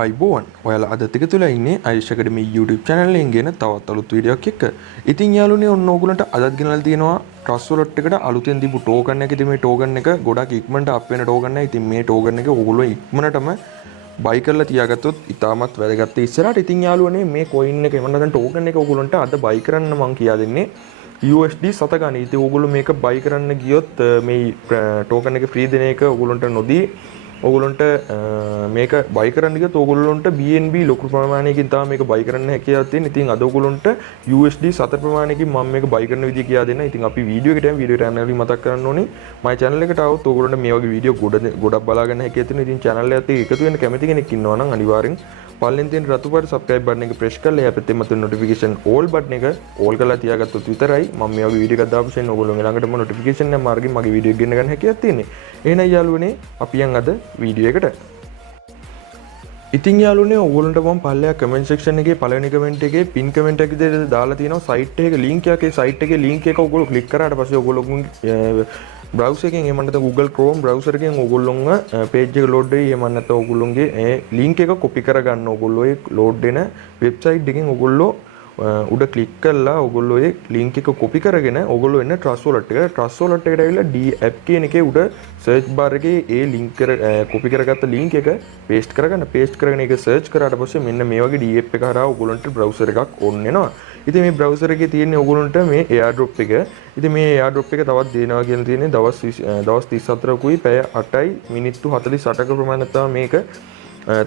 අයිබෝන් ඔයාලා අද ටික තුල ඉන්නේ ආයුෂ් ඇකඩමි YouTube channel එකෙන් ගෙන තවත් අලුත් වීඩියෝ එකක් එක්ක. ඉතින් යාළුවනේ ඔන්න ඕගොල්ලන්ට අදත් ගෙනල්ලා තියෙනවා ට්‍රස් වොලට් එකට අලුතෙන් දීපු ටෝකන් එක. ඉතින් මේ ටෝකන් එක ගොඩක් ඉක්මනට අප් වෙන ටෝකන් එක. ඉතින් මේ ටෝකන් එක ඕගොල්ලෝ ඉක්මනටම බයි කරලා තියාගත්තොත් ඉතාමත් වැදගත් ඉස්සරහට. ඉතින් යාළුවනේ මේ coin එක එමන් නැත්නම් ටෝකන් එක ඕගොල්ලන්ට අද බයි කරන්න මම කියා දෙන්නේ. USD 7 ගන්න. ඉතින් ඕගොල්ලෝ මේක බයි කරන්න ගියොත් මේ ටෝකන් එක ෆ්‍රී දෙන එක ඕගොල්ලන්ට නොදී ඔගොල්ලන්ට මේක බයි කරන්න ගියොත් ඔයගොල්ලන්ට BNB ලොකු ප්‍රමාණයකින් තමයි මේක බයි කරන්න හැකියාවක් තියෙන. ඉතින් අද ඔයගොල්ලන්ට USD 7 ප්‍රමාණයකින් මම මේක බයි කරන විදිය කියා දෙන්න. ඉතින් අපි වීඩියෝ එකට වීඩියෝ channel එක මතක් කරන්න ඕනේ. මගේ channel එකට આવොත් ඔයගොල්ලන්ට මේ වගේ වීඩියෝ ගොඩක් බලා ගන්න හැකියාවක් තියෙනවා. ඉතින් channel එකත් එක්ක එකතු වෙන්න කැමති කෙනෙක් ඉන්නවා නම් අනිවාර්යෙන් පල්ලෙන් තියෙන රතු පාට subscribe button එක press කරලා එහා පැත්තේ මතුවෙන notification all button එක all කරලා තියාගත්තොත් විතරයි මම මේ වගේ වීඩියෝ එකක් දාපු සෙන් ඔයගොල්ලෝ ළඟටම notification එක මාර්ගෙන් මගේ වීඩියෝ එක ගෙන්න ගන්න හැකියාවක් තියෙන්නේ. එහෙනම් යාළුවනේ අපි යන් අද වීඩියෝ එකට. ඉතින් යාළුවනේ ඔයගොල්ලන්ට මම පල්ලෙහා comment section එකේ පළවෙනි comment එකේ pin comment එක විදිහට දාලා තියෙනවා site එකේ link එකක්. ඒ site එකේ link එක ඔයගොල්ලෝ click කරාට පස්සේ ඔයගොල්ලෝ browser එකෙන් එහෙම නැත්නම් Google Chrome browser එකෙන් ඔයගොල්ලොන්ව page එක load වෙයි. එහෙම නැත්නම් ඔයගොල්ලොන්ගේ ඒ link එක copy කරගන්න ඔයගොල්ලෝ ඒ load වෙන website එකෙන් ඔයගොල්ලෝ උඩ click කරලා ඔයගොල්ලෝ ඒ link එක copy කරගෙන ඔයගොල්ලෝ එන්න Trust Wallet එක. Trust Wallet එකට ඇවිල්ලා D app කියන එකේ උඩ search bar එකේ ඒ link copy කරගත්ත link එක paste කරගන්න. paste කරගෙන ඒක search කරාට පස්සේ මෙන්න මේ වගේ D app එක හරහා ඔයගොල්ලන්ට browser එකක් on වෙනවා. ඉතින් මේ browser එකේ තියෙන්නේ ඔයගොල්ලන්ට මේ airdrop එක. ඉතින් මේ airdrop එක තවත් දෙනවා කියලා තියෙන්නේ දවස් 34කුයි පැය 8යි මිනිත්තු 48ක ප්‍රමාණයක් තමයි මේක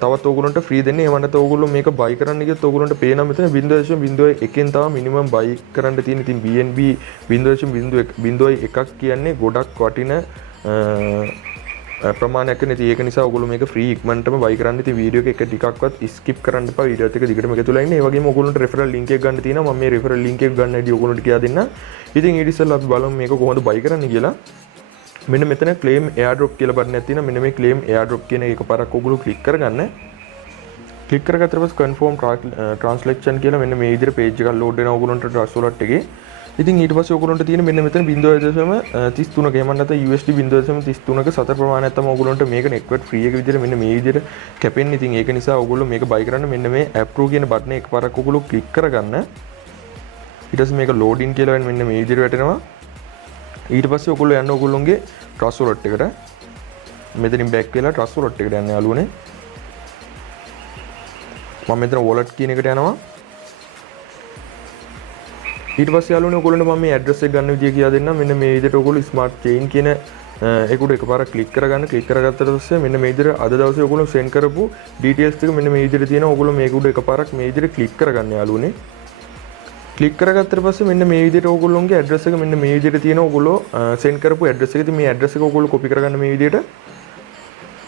තවත් ඔයගොල්ලන්ට ෆ්‍රී දෙන්නේ. ඒ වන්නත් ඔයගොල්ලෝ මේක බයි කරන්න ගියොත් ඔයගොල්ලන්ට පේනවා මෙතන 0.01න් තමයි මිනිමම් බයි කරන්න තියෙන්නේ. ඉතින් BNB 0.01ක් කියන්නේ ගොඩක් වටින ප්‍රමාණයක් නේ. ඒක නිසා ඔයගොල්ලෝ මේක ෆ්‍රී ඉක්මනටම බයි කරන්න. ඉතින් වීඩියෝ එක ටිකක්වත් skip කරන්න එපා. වීඩියෝත් එක දිගටම එකතුලා ඉන්න. ඒ වගේම ඔයගොල්ලන්ට referral link එක ගන්න තියෙනවා. මම මේ referral link එක ගන්න හැටි ඔයගොල්ලන්ට කියා දෙන්න. ඉතින් ඊට ඉස්සෙල්ලා අපි බලමු මේක කොහොමද බයි කරන්න කියලා. මෙන්න මෙතන claim airdrop කියලා බටන් එකක් තියෙනවා. මෙන්න මේ claim airdrop කියන එක එකපාරක් ඔයගොල්ලෝ click කරගන්න. click කරගත්තට පස්සේ confirm transaction කියලා මෙන්න මේ විදිහට page එකක් load වෙනවා ඔයගොල්ලන්ට Trust Wallet එකේ. ඉතින් ඊට පස්සේ ඔයගොල්ලන්ට තියෙන මෙන්න මෙතන 0.33ක එහෙම නැත්නම් USD 0.33ක සතර ප්‍රමාණයක් තමයි ඔයගොල්ලන්ට මේක network free එක විදිහට මෙන්න මේ විදිහට කැපෙන්නේ. ඉතින් ඒක නිසා ඔයගොල්ලෝ මේක buy කරන්න මෙන්න මේ approve කියන බටන් එක එකපාරක් ඔයගොල්ලෝ click කරගන්න. ඊට පස්සේ මේක load in කියලා මෙන්න මේ විදිහට වැටෙනවා. ඊට පස්සේ ඔයගොල්ලෝ යන්න ඔයගොල්ලෝගේ Trust Wallet එකට. මෙතනින් back වෙලා Trust Wallet එකට යන්න යාළුවනේ. මම මෙතන wallet කියන එකට යනවා. ඊට පස්සේ යාළුවනේ ඔයගොල්ලන්ට මම මේ ඇඩ්‍රස් එක ගන්න විදිය කියලා දෙන්නම්. මෙන්න මේ විදිහට ඔයගොල්ලෝ smart chain කියන ඒකට එකපාරක් ක්ලික් කරගන්න. ක්ලික් කරගත්තට පස්සේ මෙන්න මේ විදිහට අද දවසේ ඔයගොල්ලෝ send කරපු details ටික මෙන්න මේ විදිහට තියෙනවා. ඔයගොල්ලෝ මේක උඩ එකපාරක් මේ විදිහට ක්ලික් කරගන්න යාළුවනේ. ක්ලික් කරගත්තට පස්සේ මෙන්න මේ විදිහට ඔයගොල්ලෝගේ ඇඩ්‍රස් එක මෙන්න මේ විදිහට තියෙනවා. ඔයගොල්ලෝ send කරපු ඇඩ්‍රස් එක. ඉතින් මේ ඇඩ්‍රස් එක ඔයගොල්ලෝ copy කරගන්න මේ විදිහට.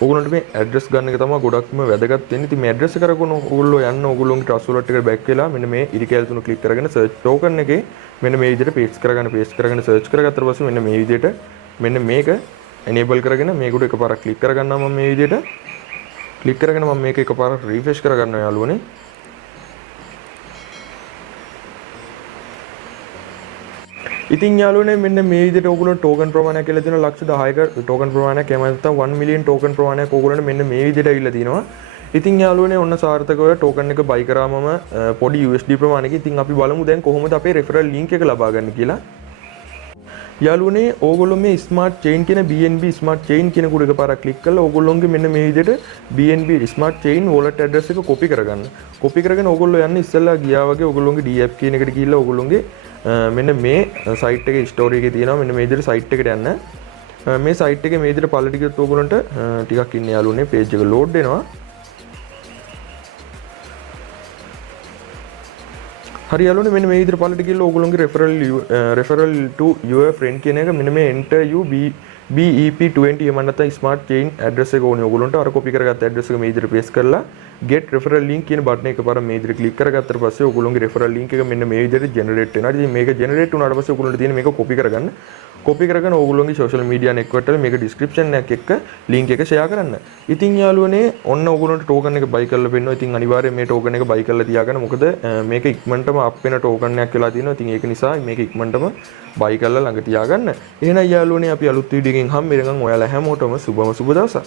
ඔයගොල්ලන්ට මේ ඇඩ්‍රස් ගන්න එක තමයි ගොඩක්ම වැදගත් වෙන්නේ. ඉතින් මේ ඇඩ්‍රස් එක කරගෙන ඔයගොල්ලෝ යන්න ඔයගොල්ලෝගේ Trust Wallet එකට back වෙලා මෙන්න මේ ඉරිකැල් තුන ක්ලික් කරගෙන search token එකේ මෙන්න මේ විදිහට paste කරගෙන search කරගත්තට පස්සේ මෙන්න මේ විදිහට මෙන්න මේක enable කරගෙන මේක උඩ එකපාරක් ක්ලික් කරගන්නවා. මම මේ විදිහට ක්ලික් කරගෙන මම මේක එකපාරක් refresh කරගන්නවා යාළුවනේ. ඉතින් යාළුවනේ මෙන්න මේ විදිහට ඔයගොල්ලෝ ටෝකන් ප්‍රමාණයක් කියලා දෙනවා ලක්ෂ 10ක ටෝකන් ප්‍රමාණයක් එහෙම නැත්නම් 1 මිලියන් ටෝකන් ප්‍රමාණයක් ඔයගොල්ලන්ට මෙන්න මේ විදිහට ඇවිල්ලා තිනවා. ඉතින් යාළුවනේ ඔන්න සාර්ථකව ටෝකන් එක බයි කරාමම පොඩි USD ප්‍රමාණයක. ඉතින් අපි බලමු දැන් කොහොමද අපේ referral link එක ලබා ගන්න කියලා. යාළුවනේ ඕගොල්ලෝ මේ smart chain කියන BNB smart chain කියන කුඩ එකපාරක් click කරලා ඕගොල්ලෝගේ මෙන්න මේ විදිහට BNB smart chain wallet address එක copy කරගන්න. copy කරගෙන ඕගොල්ලෝ යන්නේ ඉස්සෙල්ලා ගියා වගේ ඕගොල්ලෝගේ D app කියන එකට ගිහිල්ලා ඕගොල්ලෝගේ මෙන්න මේ site එකේ story එකේ තියෙනවා. මෙන්න මේ විදිහට site එකට යන්න. මේ site එකේ මේ විදිහට පල්ලට ගියොත් ඕගොල්ලන්ට ටිකක් ඉන්න යාළුවනේ page එක load වෙනවා. හරි යාළුවනේ මෙන්න මේ විදිහට පල්ලට ගිහලා ඕගොල්ලෝගේ referral to your friend කියන එක මෙන්න මේ enter you BEP20 එහෙම නැත්නම් smart chain address එක ඕනේ ඕගොල්ලන්ට. අර copy කරගත්ත address එක මේ විදිහට paste කරලා get referral link කියන බටන් එක එකපාර මේ විදිහට click කරගත්තට පස්සේ ඔයගොල්ලෝගේ referral link එක මෙන්න මේ විදිහට generate වෙනවා. ඉතින් මේක generate වුණාට පස්සේ ඔයගොල්ලන්ට තියෙන මේක copy කරගන්න. copy කරගෙන ඔයගොල්ලෝගේ social media network වල මේක description එකක් එක්ක link එක share කරන්න. ඉතින් යාළුවනේ ඔන්න ඔයගොල්ලන්ට token එක buy කරලා පෙන්නනවා. ඉතින් අනිවාර්යයෙන් මේ token එක buy කරලා තියාගන්න. මොකද මේක ඉක්මනටම up වෙන token එකක් වෙලා තියෙනවා. ඉතින් ඒක නිසා මේක ඉක්මනටම buy කරලා ළඟ තියාගන්න. එහෙනම් යාළුවනේ අපි අලුත් වීඩියෝ එකකින් හම්බ වෙනකන් ඔයාලා හැමෝටම සුබම සුබ දවසක්.